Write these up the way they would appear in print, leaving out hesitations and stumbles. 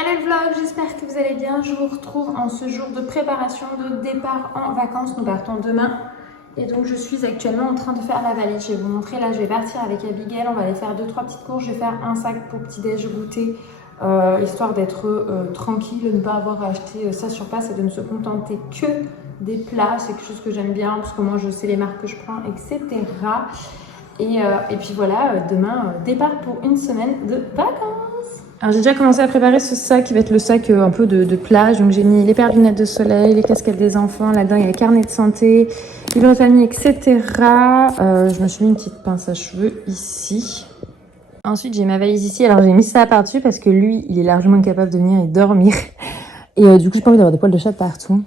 Allez le vlog, j'espère que vous allez bien. Je vous retrouve en ce jour de préparation de départ en vacances. Nous partons demain et donc je suis actuellement en train de faire la valise. Je vais vous montrer, là je vais partir avec Abigail, on va aller faire 2-3 petites courses. Je vais faire un sac pour petit-déj goûter, histoire d'être tranquille, de ne pas avoir à acheter ça sur place et de ne se contenter que des plats. C'est quelque chose que j'aime bien parce que moi je sais les marques que je prends, etc. Et puis voilà, demain, départ pour une semaine de vacances. Alors j'ai déjà commencé à préparer ce sac qui va être le sac un peu de plage. Donc j'ai mis les paires de lunettes de soleil, les casquettes des enfants. Là-dedans il y a les carnets de santé, livre de famille, etc. Je me suis mis une petite pince à cheveux ici. Ensuite j'ai ma valise ici. Alors j'ai mis ça par-dessus parce que lui il est largement capable de venir et dormir. Et du coup j'ai pas envie d'avoir des poils de chat partout.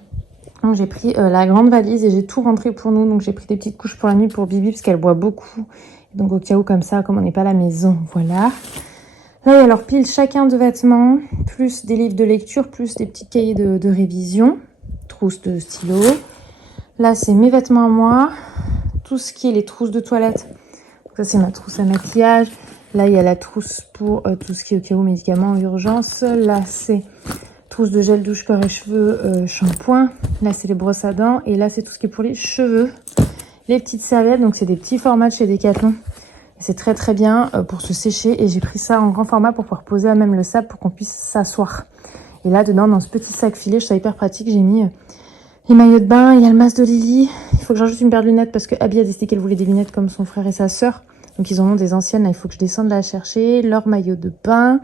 Donc j'ai pris la grande valise et j'ai tout rentré pour nous. Donc j'ai pris des petites couches pour la nuit pour Bibi parce qu'elle boit beaucoup. Donc au cas où comme ça, comme on n'est pas à la maison, voilà. Là, il y a leur pile chacun de vêtements, plus des livres de lecture, plus des petits cahiers de révision, trousse de stylo. Là, c'est mes vêtements à moi, tout ce qui est les trousses de toilette. Donc ça, c'est ma trousse à maquillage. Là, il y a la trousse pour tout ce qui est au cas où médicaments, urgence. Là, c'est trousse de gel douche, corps et cheveux, shampoing. Là, c'est les brosses à dents. Et là, c'est tout ce qui est pour les cheveux. Les petites serviettes, donc c'est des petits formats de chez Decathlon. C'est très très bien pour se sécher et j'ai pris ça en grand format pour pouvoir poser à même le sable pour qu'on puisse s'asseoir. Et là dedans dans ce petit sac filet, je trouve ça hyper pratique, j'ai mis les maillots de bain, il y a le masque de Lily. Il faut que j'ajoute une paire de lunettes parce que Abby a décidé qu'elle voulait des lunettes comme son frère et sa sœur. Donc ils en ont des anciennes, là il faut que je descende la chercher. Leur maillot de bain.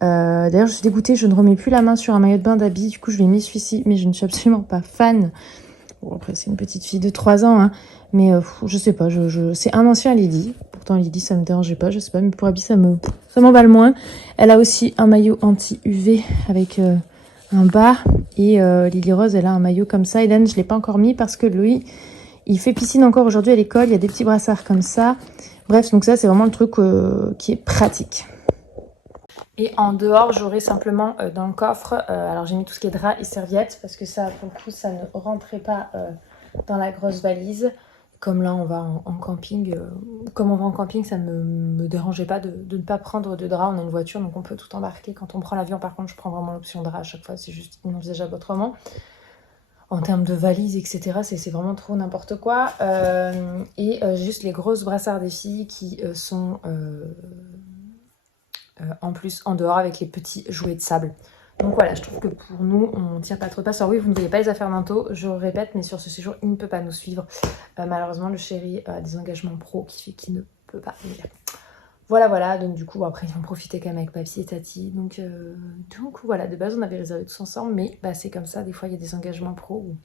D'ailleurs je suis dégoûtée, je ne remets plus la main sur un maillot de bain d'Abby. Du coup je lui ai mis celui-ci mais je ne suis absolument pas fan. Bon après c'est une petite fille de 3 ans hein. Mais je sais pas, c'est un ancien Lily. Pourtant Lily ça me dérangeait pas, je sais pas, mais pour Abby ça m'emballe moins. Elle a aussi un maillot anti-UV avec un bas. Et Lily Rose elle a un maillot comme ça. Eden je l'ai pas encore mis parce que lui il fait piscine encore aujourd'hui à l'école. Il y a des petits brassards comme ça. Bref donc ça c'est vraiment le truc qui est pratique. Et en dehors, j'aurai simplement dans le coffre, alors j'ai mis tout ce qui est drap et serviettes parce que ça, pour le coup, ça ne rentrait pas dans la grosse valise. Comme là, on va en camping, comme on va en camping, ça ne me dérangeait pas de ne pas prendre de drap. On a une voiture, donc on peut tout embarquer. Quand on prend l'avion, par contre, je prends vraiment l'option drap à chaque fois. C'est juste inenvisageable autrement. En termes de valises, etc., c'est vraiment trop n'importe quoi. Et juste les grosses brassards des filles qui sont... en plus en dehors avec les petits jouets de sable. Donc voilà, je trouve que pour nous, on ne tient pas trop de passe. Alors oui, vous ne voyez pas les affaires manteaux, je répète, mais sur ce séjour, il ne peut pas nous suivre. Malheureusement, le chéri a des engagements pro qui fait qu'il ne peut pas venir. Voilà, donc du coup, après, ils vont profiter quand même avec papy et tati. Donc voilà, de base, on avait réservé tous ensemble, mais bah, c'est comme ça, des fois, il y a des engagements pro où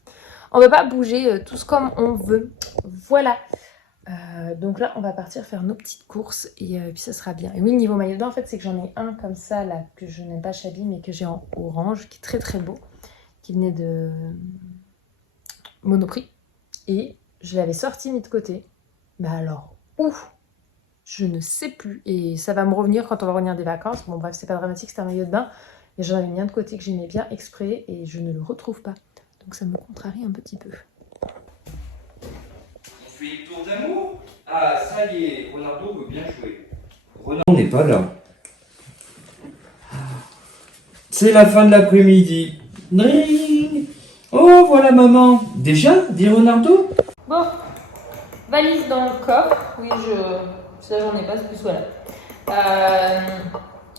on ne peut pas bouger tous comme on veut. Voilà. Donc là, on va partir faire nos petites courses et puis ça sera bien. Et oui, niveau maillot de bain, en fait, c'est que j'en ai un comme ça, là, que je n'aime pas Chabi, mais que j'ai en orange, qui est très très beau, qui venait de Monoprix. Et je l'avais sorti, mis de côté. Mais alors, ouf, je ne sais plus. Et ça va me revenir quand on va revenir des vacances. Bon, bref, c'est pas dramatique, c'est un maillot de bain. Et j'en avais mis un de côté que j'aimais bien exprès et je ne le retrouve pas. Donc ça me contrarie un petit peu. On fait le tour d'amour. Ah, ça y est, Ronaldo veut bien jouer. Ronaldo n'est pas là. C'est la fin de l'après-midi. Dring. Oh, voilà maman. Déjà, dit Ronaldo. Bon, valise dans le coffre. Oui, ça j'en ai pas, c'est plus voilà.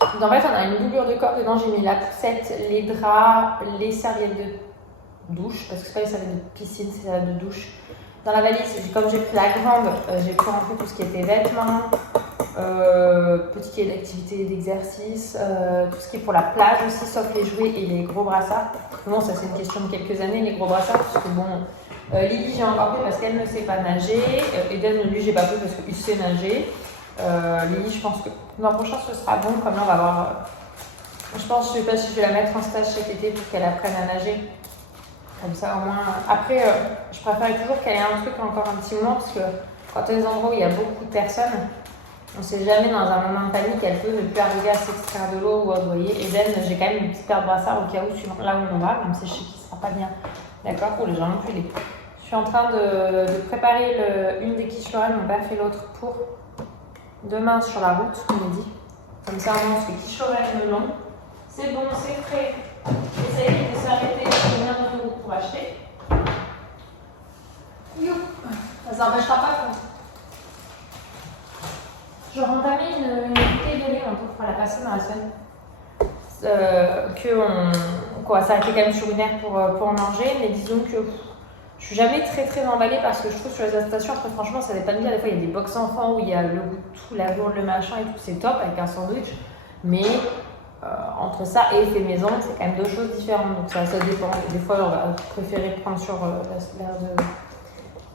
En fait, on a une doublure de coffre. Dedans, j'ai mis la poussette, les draps, les serviettes de douche. Parce que c'est pas les serviettes de piscine, c'est les serviettes de douche. Dans la valise, comme j'ai pris la grande, j'ai pu rentrer tout ce qui était vêtements, petit cahier d'activité d'exercice, tout ce qui est pour la plage aussi, sauf les jouets et les gros brassards. Bon, ça c'est une question de quelques années, les gros brassards, parce que bon, Lily j'ai encore fait parce qu'elle ne sait pas nager, Eden lui j'ai pas fait parce qu'il sait nager. Lily je pense que l'an prochain ce sera bon, comme là on va voir. Je pense, je sais pas si je vais la mettre en stage cet été pour qu'elle apprenne à nager. Comme ça, au moins. Après, je préférais toujours qu'elle ait un truc encore un petit moment parce que quand il y a des endroits où il y a beaucoup de personnes, on ne sait jamais dans un moment de panique, elle peut ne plus arriver à s'extraire de l'eau ou autre. Vous voyez, Eden, j'ai quand même une petite paire de brassards au cas où, suivant là où on va, même si je sais qu'il ne sera pas bien. D'accord, pour les gens non plus. Je suis en train de préparer une des quiches Lorraine, mon père fait l'autre pour demain sur la route, on me dit. Comme ça, on se fait quiche Lorraine le long. C'est bon, c'est frais. Essayez de s'arrêter pour venir dans le groupe pour acheter. Youp. Ça n'empêchera pas quoi. J'aurais entamé une bouteille de lait, on la passer dans la semaine. Qu'on va s'arrêter quand même sur une heure pour manger, mais disons que je suis jamais très très emballée parce que je trouve sur les stations, après franchement ça dépend bien, des fois il y a des box enfants où il y a le goût de tout, la gourde, le machin et tout, c'est top avec un sandwich, mais entre ça et fait maison, c'est quand même deux choses différentes, donc ça dépend. Des fois on va préférer prendre sur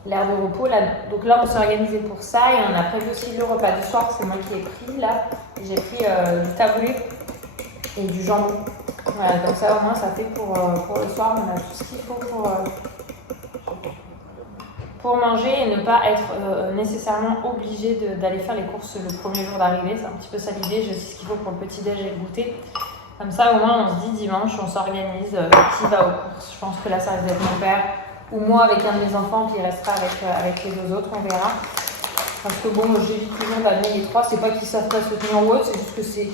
l'air de repos. Là. Donc là on s'est organisé pour ça et on a prévu aussi le repas du soir, c'est moi qui ai pris là, j'ai pris du taboulé et du jambon. Voilà, donc ça au moins ça fait pour le soir, on a tout ce qu'il faut pour manger et ne pas être nécessairement obligé d'aller faire les courses le premier jour d'arrivée. C'est un petit peu ça l'idée, je sais ce qu'il faut pour le petit déj et le goûter. Comme ça au moins on se dit dimanche, on s'organise, qui va aux courses. Je pense que là ça risque d'être mon père ou moi avec un de mes enfants qui restera avec les deux autres, on verra. Parce que bon, j'évite toujours d'amener les trois, c'est pas qu'ils savent pas se tenir ou autre, c'est juste que c'est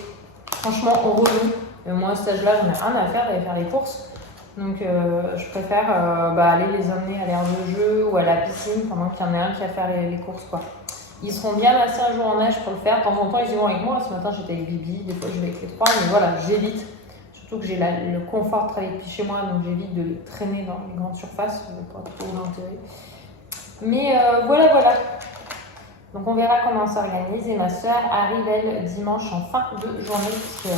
franchement relou. Moi à cet âge-là, j'en ai rien à faire d'aller faire les courses. Donc je préfère aller les emmener à l'aire de jeu ou à la piscine pendant qu'il y en a un qui va faire les courses quoi. Ils seront bien massés un jour en neige pour le faire. De temps en temps ils y vont avec moi. Ce matin j'étais avec Bibi, des fois je vais avec les trois, mais voilà, j'évite. Surtout que j'ai le confort de travailler depuis chez moi, donc j'évite de les traîner dans les grandes surfaces, pas trop d'intérêt. Mais voilà. Donc on verra comment on s'organise et ma soeur arrive elle dimanche en fin de journée puisque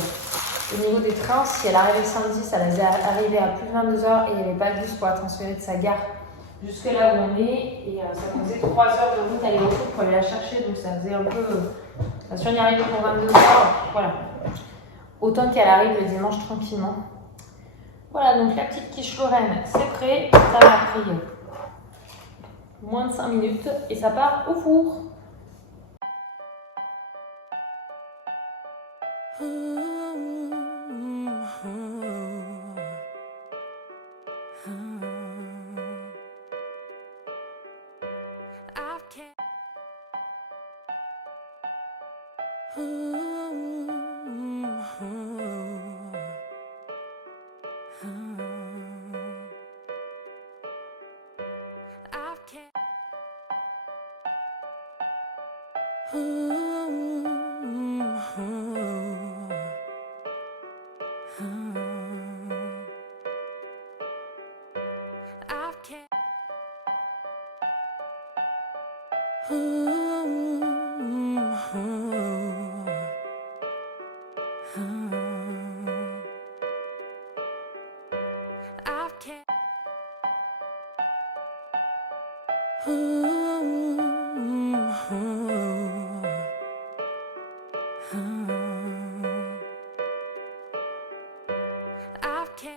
au niveau des trains, si elle arrivait samedi, ça la faisait arriver à plus de 22h et il n'y avait pas de bus pour la transférer de sa gare jusque là où on est. Et ça faisait 3 heures de route aller-retour pour aller la chercher, donc ça faisait un peu. Si on y arrivait pour 22h, voilà. Autant qu'elle arrive le dimanche tranquillement. Voilà, donc la petite quiche Lorraine, c'est prêt. Ça m'a pris moins de 5 minutes et ça part au four. Ooh.